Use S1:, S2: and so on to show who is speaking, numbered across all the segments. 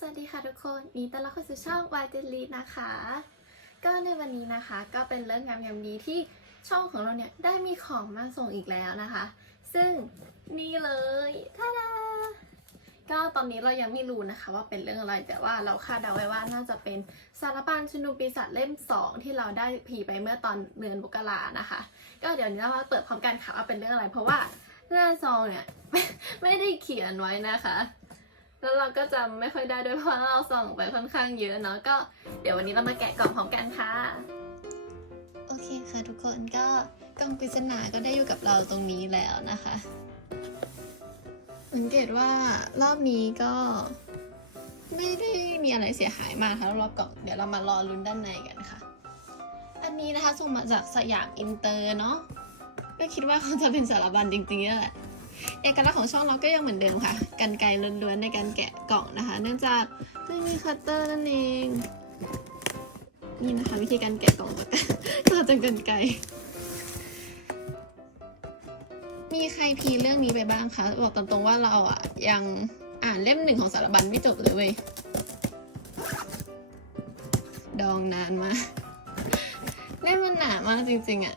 S1: สวัสดีค่ะทุกคนยินดีต้อนรับเข้าสู่ช่อง y j e l y นะคะ ก็ในวันนี้นะคะก็เป็นเรื่องงามยามดีที่ช่องของเราเนี่ยได้มีของมาส่งอีกแล้วนะคะ ซึ่งนี่เลยท่าดาก็ตอนนี้เรายังไม่รู้นะคะว่าเป็นเรื่องอะไรแต่ว่าเราคาดเดาไว้ว่าน่าจะเป็นสารบัญชนุปีศาจเล่ม 2 ที่เราได้ผีไปเมื่อตอนเดือนมกรานะคะ ก็เดี๋ยวนี้เรามาเปิดพร้อมกันค่ะว่าเป็นเรื่องอะไร เพราะว่าหน้าซองเนี่ยไม่ได้เขียนไว้นะคะ แล้วเราก็จำไม่ค่อยได้ด้วยเพราะเราส่องไปค่อนข้างเยอะเนาะก็เดี๋ยววันนี้เรามาแกะกล่องพร้อมกันค่ะ โอเคค่ะทุกคนก็กล่องปริศนาก็ได้อยู่กับเราตรงนี้แล้วนะคะสังเกตว่ารอบนี้ก็ไม่ได้มีอะไรเสียหายมากค่ะรอบกล่องเดี๋ยวเรามารอลุ้นด้านในกันค่ะ อันนี้นะคะส่งมาจากสยามอินเตอร์เนาะก็คิดว่าเขาจะเป็นสารบัญจริงๆนั่แหละ เอกลักษณ์ของช่องเราก็ยังเหมือนเดิมค่ะ กันไกลล้วนๆในการแกะกล่องนะคะ เนื่องจากไม่มีคัตเตอร์นั่นเอง นี่นะคะ วิธีการแกะกล่องกก็จะกันไกลมีใครพีเรื่องนี้ไปบ้างคะ บอกตามตรงว่าเราอะยังอ่านเล่มหนึ่งของสารบัญไม่จบเลยเว้ย ดองนานมากเล่มมันหนามากจริงๆอะ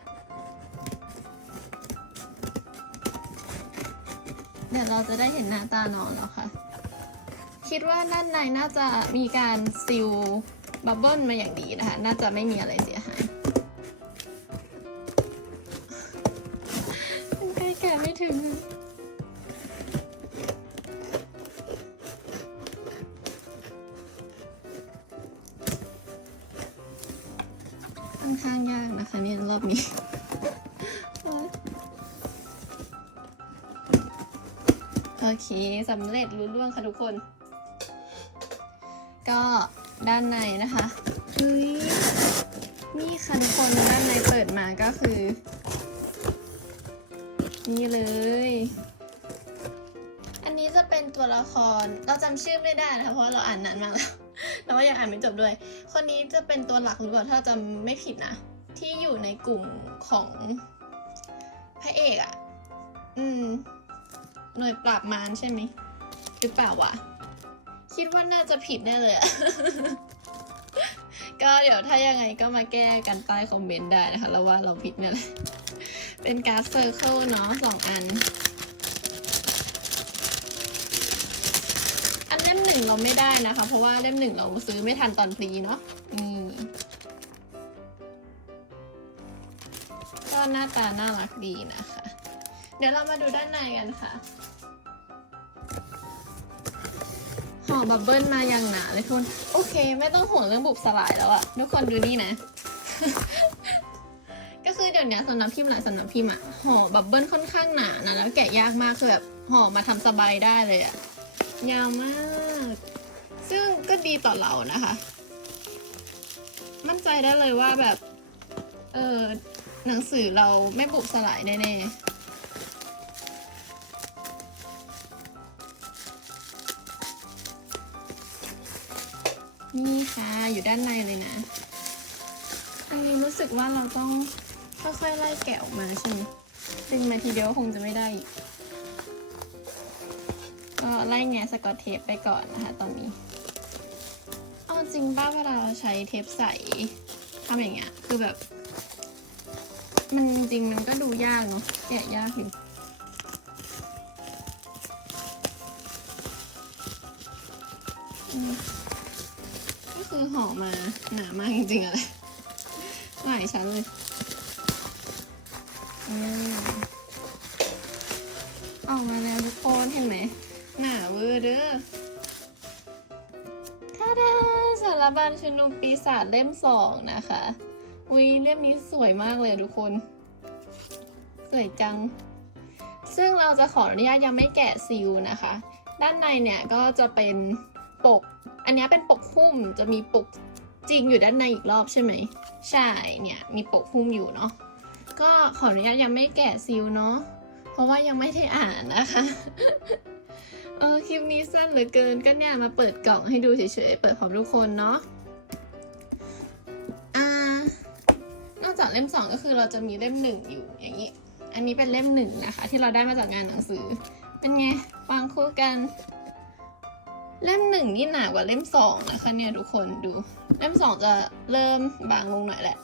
S1: ดี๋ยวเราจะได้เห็นหน้าตาน้องแล้วค่ะ คิดว่าด้านในน่าจะมีการซิลบับเบิ้ลมาอย่างดีนะคะ น่าจะไม่มีอะไรเสียหายมันใกล้แกะไม่ถึงค่อนข้างยากนะคะเนี่ยรอบนี้ เคสำเร็จรู้ล่วงค่ะทุกคน ก็ด้านในนะคะเฮ้ยนี่ค่ะทุกคนด้านในเปิดมาก็คือ นี่เลย อันนี้จะเป็นตัวละครเราจำชื่อไม่ได้นะคะเพราะเราอ่านนานมากแล้วแต่ว่ายังอ่านไม่จบด้วย คนนี้จะเป็นตัวหลักหรือเปล่าถ้าจำไม่ผิดนะที่อยู่ในกลุ่มของพระเอกอะ่ะ อืม หน่วยปราบมารใช่ไหมหรือเปล่าวะคิดว่าน่าจะผิดแน่เลย ก็เดี๋ยวถ้ายังไงก็มาแก้กันใต้คอมเมนต์ได้นะคะ แล้วว่าเราผิดเนี่ยแหละ เป็นการ์ดเซอร์เคิลเนาะสองอัน อันเล่มหนึ่งเราไม่ได้นะคะ เพราะว่าเล่มหนึ่งเราซื้อไม่ทันตอนพรีเนาะอืมก็หน้าตาน่ารักดีนะคะ เดี๋ยวเรามาดูด้านในกันค่ะห่อบับเบิ้ลมาอย่างหนาเลยทุกคนโอเค ไม่ต้องห่วงเรื่องบุบสลายแล้วอะทุกคนดูนี่นะ ก็คือเดี๋ยวนี้สำนักพิมพ์หลายสำนักพิมพ์อะห่อบับเบิ้ลค่อนข้างหนานะแล้วแกะยากมากคือแบบห่อมาทำสบายได้เลยอะยาวมาก ซึ่งก็ดีต่อเรานะคะ มั่นใจได้เลยว่าแบบ เออหนังสือเราไม่บุบสลายแน่ๆ นี่ค่ะ อยู่ด้านในเลยนะ อันนี้รู้สึกว่าเราต้องค่อยๆไล่แกะออกมาใช่ไหมดึงมาทีเดียวคงจะไม่ได้อีกก็ไล่แงสกอตเทปไปก่อนนะคะตอนนี้ เอาจริงป้าเวลาเราใช้เทปใสทำอย่างเงี้ย คือแบบ มันจริงมันก็ดูยากเนาะ แกะยากอยู่อืม คือห่อมาหนามากจริงๆอะไรหลายชั้นเลยออกมาแล้วทุกคนเห็นไหมหนาเวอร์เด้อท่าดาสารบัญชุมนุมปีศาจเล่มสองนะคะอุ้ยเล่มนี้สวยมากเลยทุกคน สวยจัง ซึ่งเราจะขออนุญาตยังไม่แกะซีลนะคะ ด้านในเนี่ยก็จะเป็น ปก อันนี้เป็นปกหุ้มจะมีปกจริงอยู่ด้านในอีกรอบใช่ไหม ใช่เนี่ยมีปกหุ้มอยู่เนาะก็ขออนุญาตยังไม่แกะซีลเนาะเพราะว่ายังไม่ได้อ่านนะคะเออคลิปนี้สั้นเหลือเกินก็เนี่ยมาเปิดกล่องให้ดูเฉยๆเปิดพร้อมทุกคนเนาะอ่านอกจากเล่มสองก็คือเราจะมีเล่มหนึ่งอยู่อย่างนี้ อันนี้เป็นเล่มหนึ่งนะคะ ที่เราได้มาจากงานหนังสือ เป็นไงฟังคู่กัน เล่มหนึ่งนี่หนากว่าเล่มสองนะคะเนี่ยทุกคนดู เล่มสองจะเริ่มบางลงหน่อยแหละ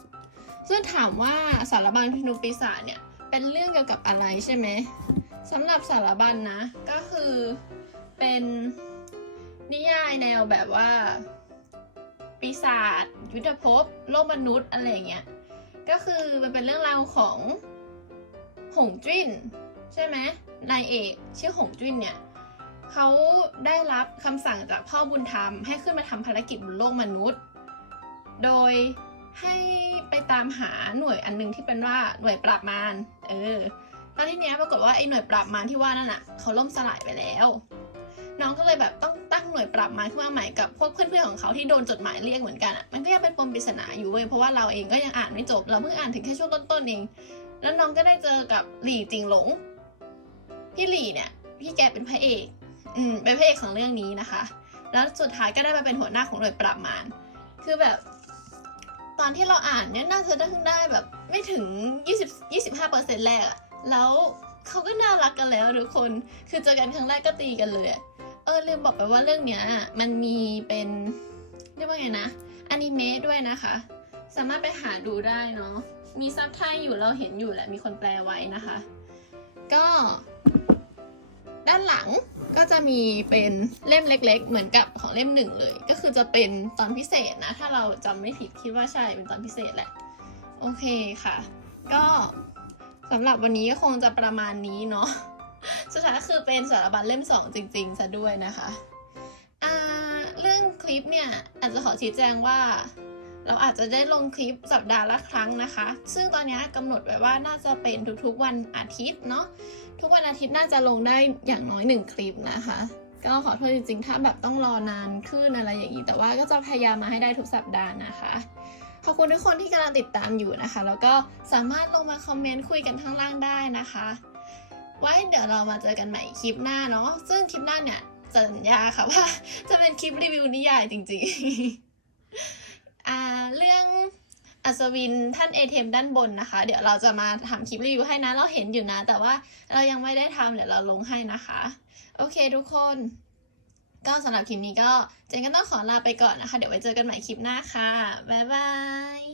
S1: ซึ่งถามว่าสารบัญพินุปีศาจเนี่ยเป็นเรื่องเกี่ยวกับอะไรใช่ไหมสำหรับสารบัญนะก็คือเป็นนิยายแนวแบบว่า ปีศาจยุทธภพโลกมนุษย์อะไรเงี้ยก็คือมันเป็นเรื่องราวของหงจุ้น ใช่ไหมนายเอกชื่อหงจุ้นเนี่ย เขาได้รับคำสั่งจากพ่อบุญธรรม ให้ขึ้นมาทำภารกิจบนโลกมนุษย์ โดยให้ไปตามหาหน่วยอันหนึงที่เป็นว่าหน่วยปราบมารเออตอนที่เนี้ยปรากฏว่าไอ้หน่วยปราบมารที่ว่านั่นอะเขาล่มสลายไปแล้ว น้องก็เลยแบบต้องตั้งหน่วยปราบมารขึ้นมาใหม่กับพวกเพื่อนๆของเขาที่โดนจดหมายเรียกเหมือนกันอะมันก็ยังเป็นปมปริศนาอยู่เว้ยเพราะว่าเราเองก็ยังอ่านไม่จบเราเพิ่งอ่านถึงแค่ช่วงต้นๆเอง แล้วน้องก็ได้เจอกับหลี่จิงหลงพี่หลี่เนี่ยพี่แกเป็นพระเอก อืมเป็นพระเอกของเรื่องนี้นะคะ แล้วสุดท้ายก็ได้มาเป็นหัวหน้าของหน่วยปราบมารคือแบบ ตอนที่เราอ่านเนี่ยน่าจะได้งได้แบบ ไม่ถึง 20 25เปอร์เซ็นต์แรกแล้วเขาก็น่ารักกันแล้วทุกคน คือเจอกันครั้งแรกก็ตีกันเลยเออลืมบอกไปว่าเรื่องเนี้ยมันมีเป็นเรียกว่าไงนะอนิเมะด้วยนะคะ สามารถไปหาดูได้เนาะมีซับไทยอยู่เราเห็นอยู่แหละมีคนแปลไว้นะคะ ก็ ด้านหลังก็จะมีเป็นเล่มเล็ก ๆ เหมือนกับของเล่มหนึ่งเลย ก็คือจะเป็นตอนพิเศษนะ ถ้าเราจำไม่ผิดคิดว่าใช่เป็นตอนพิเศษแหละ โอเคค่ะ ก็สำหรับวันนี้ก็คงจะประมาณนี้เนาะสุดท้ายคือเป็นสารบัญเล่มสองจริง ๆ ซะด้วยนะคะอ่าเรื่องคลิปเนี่ยอาจจะขอชี้แจงว่า เราอาจจะได้ลงคลิปสัปดาห์ละครั้งนะคะ ซึ่งตอนนี้กำหนดไว้ว่าน่าจะเป็นทุกๆวันอาทิตย์เนาะ ทุกวันอาทิตย์น่าจะลงได้อย่างน้อยหนึ่งคลิปนะคะ ก็ขอโทษจริงๆ ถ้าแบบต้องรอนานขึ้นอะไรอย่างนี้ แต่ว่าก็จะพยายามมาให้ได้ทุกสัปดาห์นะคะ ขอบคุณทุกคนที่กำลังติดตามอยู่นะคะ แล้วก็สามารถลงมาคอมเมนต์คุยกันข้างล่างได้นะคะ ไว้เดี๋ยวเรามาเจอกันใหม่คลิปหน้าเนาะ ซึ่งคลิปหน้าเนี่ยสัญญาค่ะว่าจะเป็นคลิปรีวิวนิยายจริงๆ เรื่องอัศวินท่านเอเทมด้านบนนะคะ เดี๋ยวเราจะมาทำคลิปรีวิวให้นะ เราเห็นอยู่นะ แต่ว่าเรายังไม่ได้ทำเดี๋ยวเราลงให้นะคะ โอเคทุกคน ก็สำหรับคลิปนี้ก็เจนก็ต้องขอลาไปก่อนนะคะ เดี๋ยวไว้เจอกันใหม่คลิปหน้าค่ะ บ๊ายบาย